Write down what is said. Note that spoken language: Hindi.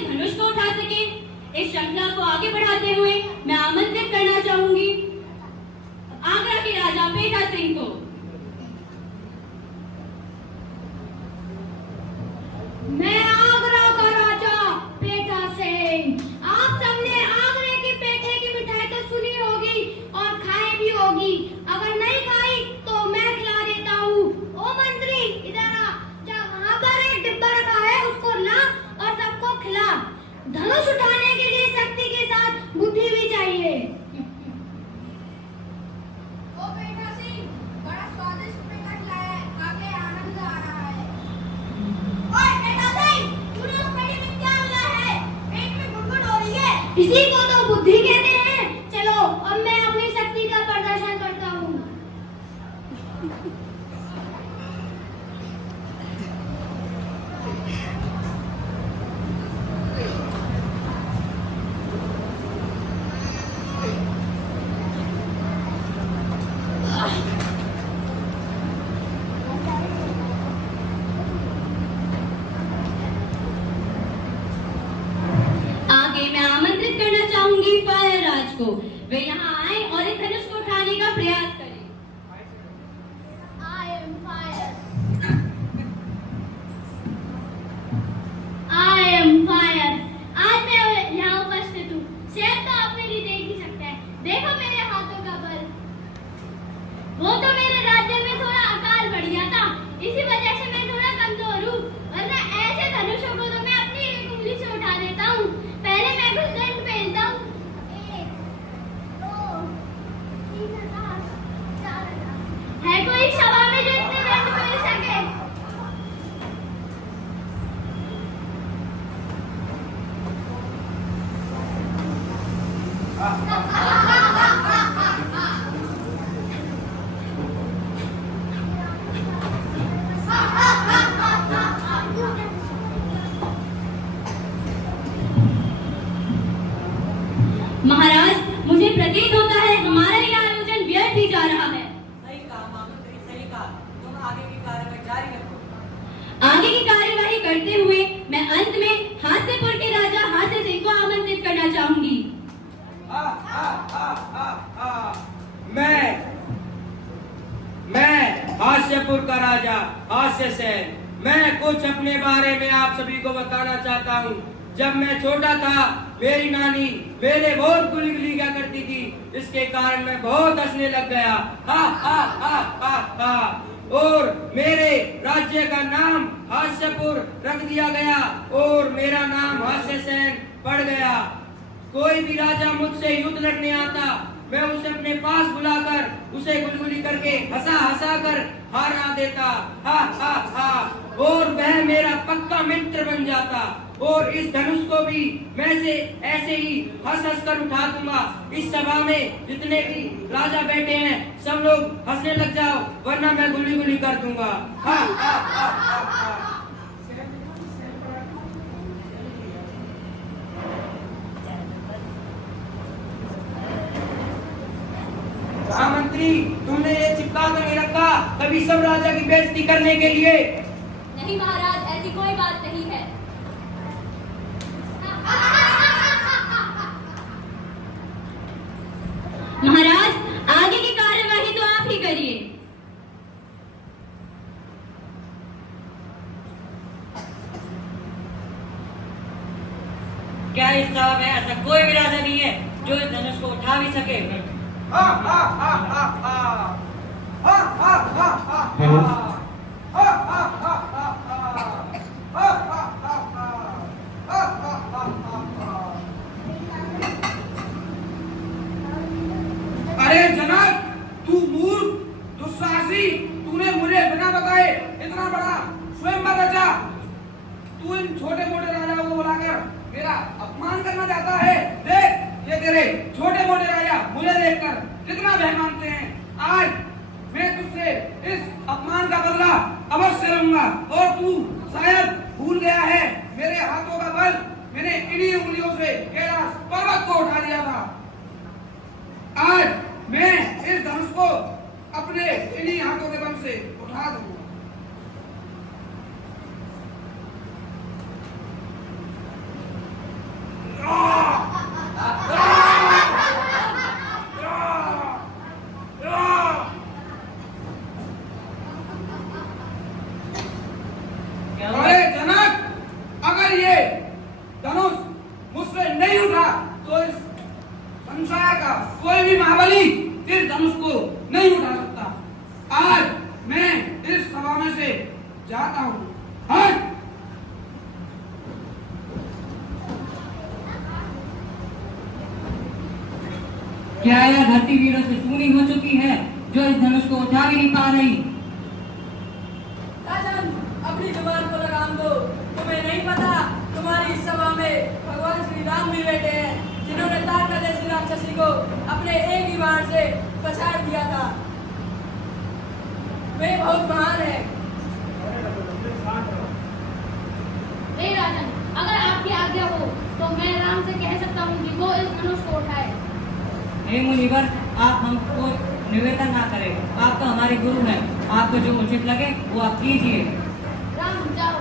इस धनुष को उठा सके। इस श्रृंखला को आगे बढ़ाते हुए मैं आमंत्रित करना चाहूंगी आगरा के राजा पेटा सिंह को। मैं आगरा का राजा पेटा सिंह। आप सबने आगरे के पेठे की मिठाई तो सुनी होगी और खाई भी होगी। अगर नहीं खाई तो मैं खिला देता हूँ। ओ मंत्री, इधर आ। वहाँ पर एक डिब्बा रखा है, उसको ला और सबको खिला। धनुष उठाने के लिए शक्ति के साथ बुद्धि भी चाहिए। ओ पेटा सिंह, बड़ा स्वादिष्ट पेठा खिलाया है, खा के आनंद आ रहा है। ओए पेटा सिंह, तूने उस पेठे में क्या मिला है? पेट में गुड़गुड़ हो रही है। इसी को तो बुद्धि कहते हैं। चलो अब मैं अपनी शक्ति का प्रदर्शन करता हूँ। आगे मैं आमंत्रित करना चाहूंगी फायर राज को। वे यहाँ आए और इस धनुष को उठाने का प्रयास करें। I am fire. I am fire. आज मैं यहाँ उपस्थित हूँ। शायद तो आप मेरी देख ही सकते हैं। देखो मेरे हाथों का बल। वो तो मेरे राज्य में थोड़ा अकाल बढ़ गया था, इसी वजह से मैं थोड़ा कमजोर हूँ। वरना ऐसे धनुषों को तो मैं अपनी एक उंगली से उठा देता हूँ। पहले मैं कुछ दंड पहनता हूँ। 1, 2, 3, 4 है कोई सभा में जो इतने दंड पहन सके? महाराज, मुझे प्रतीत होता है हमारा यह आयोजन व्यर्थ ही जा रहा है। सही कहा महामंत्री, सही कहा। तुम आगे की कार्यवाही जारी रखो। आगे की कार्यवाही करते हुए मैं अंत में हास्यपुर के राजा हास्य सिंह को आमंत्रित करना चाहूंगी। मैं हास्यपुर का राजा हास्य सेन, मैं कुछ अपने बारे में आप सभी को बताना चाहता हूँ। जब मैं छोटा था, मेरी नानी मेरे बहुत गुलगुली क्या करती थी, इसके कारण मैं बहुत हंसने लग गया। हा हा हा हा हा। और मेरे राज्य का नाम हास्यपुर रख दिया गया और मेरा नाम हास्य सेन पड़ गया। कोई भी राजा मुझसे युद्ध लड़ने आता, मैं उसे अपने पास बुलाकर उसे गुलगुली करके हंसा हंसा कर हारा देता। हा हा हा। और वह मेरा पक्का मित्र बन जाता। और इस धनुष को भी मैं से ऐसे ही हंस हंस कर उठा दूंगा। इस सभा में जितने भी राजा बैठे हैं सब लोग हंसने लग जाओ, वरना मैं गुली गुली कर दूंगा। हा हा हा हा हा। मंत्री, तुमने ये चिपका तो नहीं रखा कभी सब राजा की बेइज्जती करने के लिए? नहीं महाराज, ऐसी कोई बात नहीं है। महाराज, आगे की कार्यवाही तो आप ही करिए। क्या इस सभा में ऐसा कोई भी राजा नहीं है जो इस धनुष को उठा भी सके? हा हा हा हा हा। हा हा हा हा हा। हा हा हा हा हा। हा हा हा हा। हा हा हा हा हा। अरे जनक, तू मूर्ख, दुस्साहसी, तूने मुझे बिना बताए इतना बड़ा स्वयंवर रचा। तू इन छोटे मोटे राजाओं को बुलाकर मेरा अपमान करना चाहता है। देख, ये तेरे छोटे मोटे राजा मुझे देखकर कितना भय मानते हैं। आज मैं तुझसे इस अपमान का बदला अवश्य लूंगा। और तू शायद भूल गया है मेरे हाथों का बल। मैंने इन्हीं उंगलियों से कैलाश पर्वत को उठा दिया था। आज मैं इस धनुष को अपने इन्हीं हाथों के बल से उठा दूंगा। ये धनुष मुझसे नहीं उठा तो इस संसार का कोई भी महाबली इस धनुष को नहीं उठा सकता। आज मैं इस सभा में से जाता हूँ। हाँ? क्या यह धरती वीरों से सूनी हो चुकी है जो इस धनुष को उठा भी नहीं पा रही? राजन, अपनी जुबान को लगाम दो। तुम्हें नहीं पता तुम्हारी इस सभा में भगवान श्री राम भी बैठे हैं, जिन्होंने तारका जैसी राक्षसी को अपने एक ही बाण से पछाड़ दिया था। वे बहुत महान है। हे राजन, अगर आपकी आज्ञा हो तो मैं राम से कह सकता हूँ कि वो इस धनुष को उठाए। हे मुनिवर, आप हमको निवेदन ना करें। आप तो हमारे गुरु हैं। आपको जो उचित लगे वो आप कीजिए। राम जाओ।